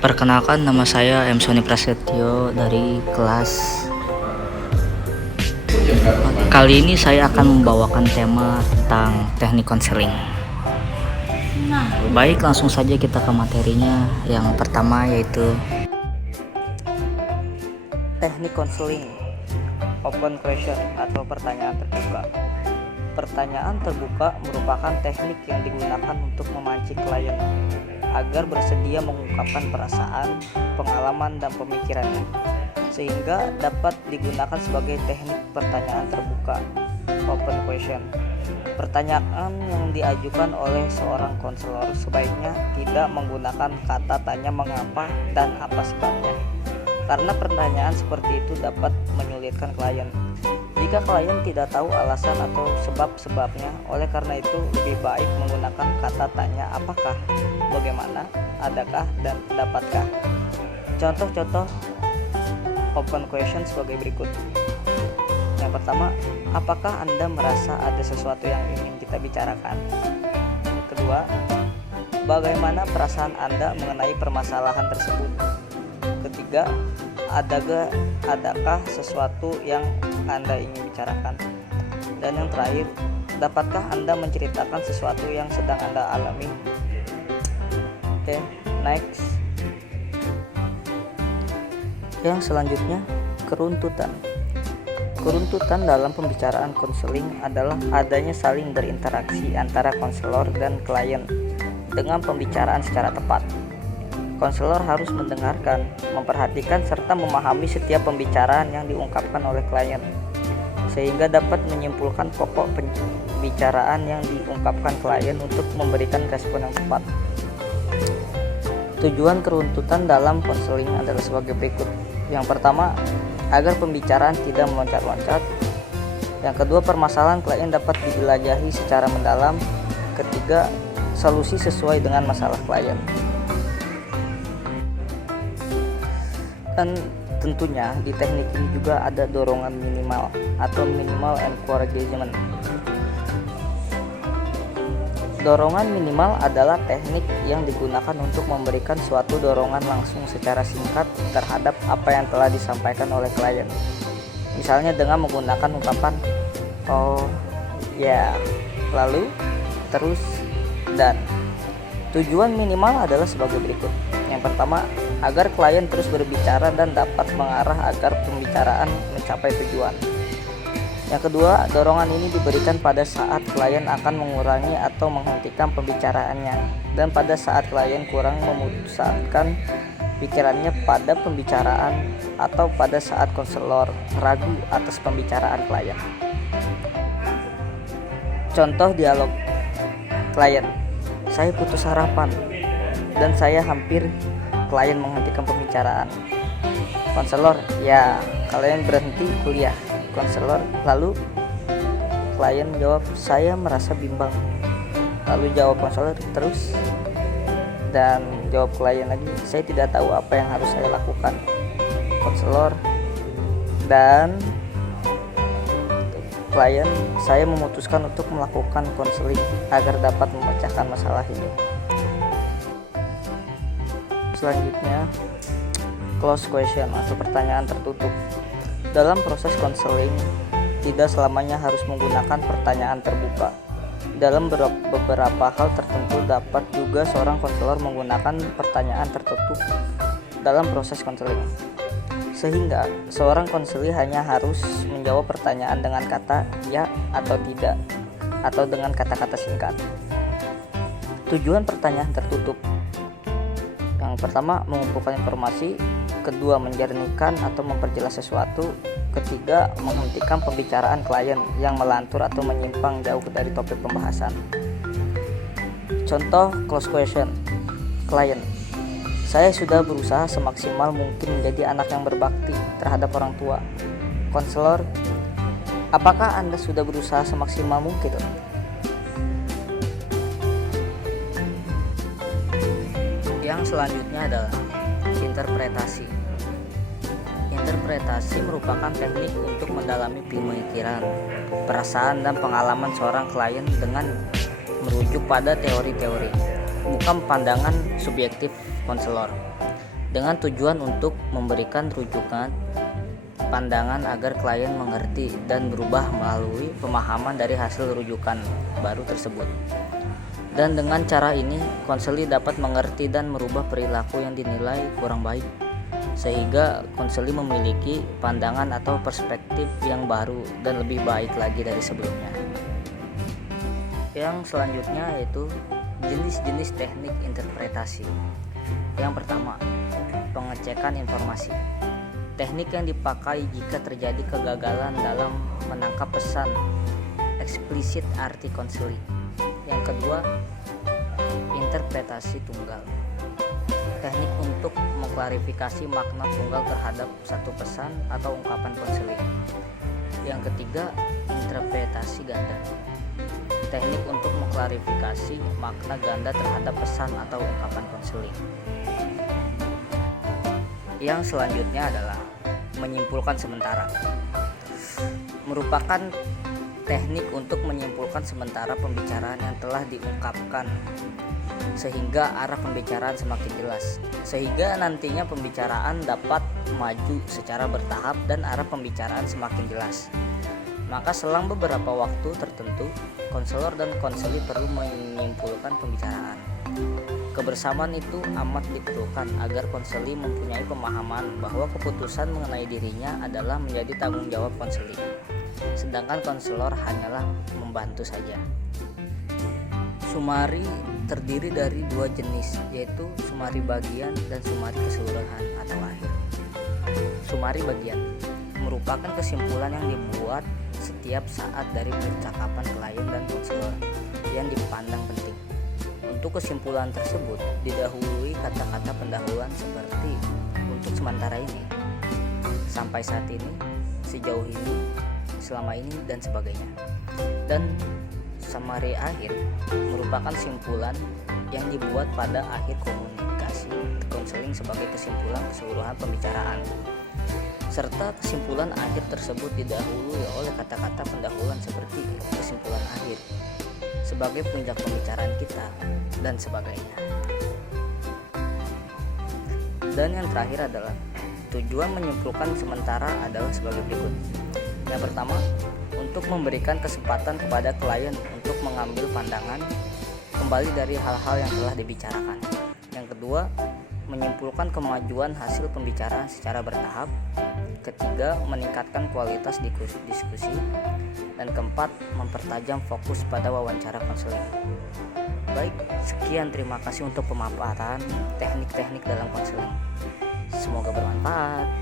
Perkenalkan, nama saya M. Sony Prasetyo dari kelas. Kali ini saya akan membawakan tema tentang teknik konseling. Baik, langsung saja kita ke materinya. Yang pertama yaitu teknik konseling, open question atau pertanyaan terbuka. Pertanyaan terbuka merupakan teknik yang digunakan untuk memancing klien agar bersedia mengungkapkan perasaan, pengalaman, dan pemikirannya, sehingga dapat digunakan sebagai teknik pertanyaan terbuka, open question. Pertanyaan yang diajukan oleh seorang konselor sebaiknya tidak menggunakan kata tanya mengapa dan apa sebabnya, karena pertanyaan seperti itu dapat menyulitkan klien. Jika klien tidak tahu alasan atau sebab-sebabnya, oleh karena itu lebih baik menggunakan kata tanya apakah, bagaimana, adakah, dan dapatkah. Contoh-contoh open question sebagai berikut. Yang pertama, apakah Anda merasa ada sesuatu yang ingin kita bicarakan? Kedua, bagaimana perasaan Anda mengenai permasalahan tersebut? Ketiga, adakah sesuatu yang Anda ingin bicarakan? Dan yang terakhir, dapatkah Anda menceritakan sesuatu yang sedang Anda alami? Oke, next. Yang selanjutnya, keruntutan. Keruntutan dalam pembicaraan konseling adalah adanya saling berinteraksi antara konselor dan klien dengan pembicaraan secara tepat. Konselor harus mendengarkan, memperhatikan, serta memahami setiap pembicaraan yang diungkapkan oleh klien, sehingga dapat menyimpulkan pokok pembicaraan yang diungkapkan klien untuk memberikan respon yang tepat. Tujuan keruntutan dalam konseling adalah sebagai berikut. Yang pertama, agar pembicaraan tidak meloncat-loncat. Yang kedua, permasalahan klien dapat dijelajahi secara mendalam. Ketiga, solusi sesuai dengan masalah klien. Dan tentunya di teknik ini juga ada dorongan minimal atau minimal encouragement. Dorongan minimal adalah teknik yang digunakan untuk memberikan suatu dorongan langsung secara singkat terhadap apa yang telah disampaikan oleh klien. Misalnya dengan menggunakan ungkapan "oh ya", lalu, terus, dan. Tujuan minimal adalah sebagai berikut. Yang pertama, agar klien terus berbicara dan dapat mengarah agar pembicaraan mencapai tujuan. Yang kedua, dorongan ini diberikan pada saat klien akan mengurangi atau menghentikan pembicaraannya, dan pada saat klien kurang memusatkan pikirannya pada pembicaraan, atau pada saat konselor ragu atas pembicaraan klien. Contoh dialog klien, saya putus harapan dan saya hampir. Klien menghentikan pembicaraan. Konselor, ya, kalian berhenti kuliah. Konselor, lalu klien menjawab, saya merasa bimbang. Lalu jawab konselor, terus, dan jawab klien lagi, saya tidak tahu apa yang harus saya lakukan. Konselor, dan klien, saya memutuskan untuk melakukan konseling agar dapat memecahkan masalah ini. Selanjutnya, close question atau pertanyaan tertutup. Dalam proses konseling, tidak selamanya harus menggunakan pertanyaan terbuka. Dalam beberapa hal tertentu dapat juga seorang konselor menggunakan pertanyaan tertutup dalam proses konseling. Sehingga seorang konselor hanya harus menjawab pertanyaan dengan kata ya atau tidak, atau dengan kata-kata singkat. Tujuan pertanyaan tertutup: yang pertama, mengumpulkan informasi. Kedua, menjernihkan atau memperjelas sesuatu. Ketiga, menghentikan pembicaraan klien yang melantur atau menyimpang jauh dari topik pembahasan. Contoh close question. Klien, saya sudah berusaha semaksimal mungkin menjadi anak yang berbakti terhadap orang tua. Konselor, apakah Anda sudah berusaha semaksimal mungkin? Yang selanjutnya adalah interpretasi. Interpretasi merupakan teknik untuk mendalami pemikiran, perasaan, dan pengalaman seorang klien dengan merujuk pada teori-teori, bukan pandangan subjektif konselor dengan tujuan untuk memberikan rujukan pandangan agar klien mengerti dan berubah melalui pemahaman dari hasil rujukan baru tersebut. Dan dengan cara ini, konseli dapat mengerti dan merubah perilaku yang dinilai kurang baik, sehingga konseli memiliki pandangan atau perspektif yang baru dan lebih baik lagi dari sebelumnya. Yang selanjutnya yaitu jenis-jenis teknik interpretasi. Yang pertama, pengecekan informasi. Teknik yang dipakai jika terjadi kegagalan dalam menangkap pesan eksplisit arti konseli. Yang kedua, interpretasi tunggal. Teknik untuk mengklarifikasi makna tunggal terhadap satu pesan atau ungkapan konseling. Yang ketiga, interpretasi ganda. Teknik untuk mengklarifikasi makna ganda terhadap pesan atau ungkapan konseling. Yang selanjutnya adalah menyimpulkan sementara. Merupakan teknik untuk menyimpulkan sementara pembicaraan yang telah diungkapkan sehingga arah pembicaraan semakin jelas, sehingga nantinya pembicaraan dapat maju secara bertahap dan arah pembicaraan semakin jelas. Maka selang beberapa waktu tertentu, konselor dan konseli perlu menyimpulkan pembicaraan. Kebersamaan itu amat diperlukan agar konseli mempunyai pemahaman bahwa keputusan mengenai dirinya adalah menjadi tanggung jawab konseli, sedangkan konselor hanyalah membantu saja. Sumari terdiri dari dua jenis, yaitu sumari bagian dan sumari keseluruhan atau akhir. Sumari bagian merupakan kesimpulan yang dibuat setiap saat dari percakapan klien dan konselor yang dipandang penting. Untuk kesimpulan tersebut didahului kata-kata pendahuluan seperti untuk sementara ini, sampai saat ini, sejauh ini, selama ini, dan sebagainya. Dan summary akhir merupakan simpulan yang dibuat pada akhir komunikasi konseling sebagai kesimpulan keseluruhan pembicaraan, serta kesimpulan akhir tersebut didahului oleh kata-kata pendahuluan seperti kesimpulan akhir sebagai puncak pembicaraan kita dan sebagainya. Dan yang terakhir adalah tujuan menyimpulkan sementara adalah sebagai berikut. Yang pertama, untuk memberikan kesempatan kepada klien untuk mengambil pandangan kembali dari hal-hal yang telah dibicarakan. Yang kedua, menyimpulkan kemajuan hasil pembicaraan secara bertahap. Ketiga, meningkatkan kualitas diskusi. Dan keempat, mempertajam fokus pada wawancara konseling. Baik, sekian, terima kasih untuk pemaparan teknik-teknik dalam konseling. Semoga bermanfaat.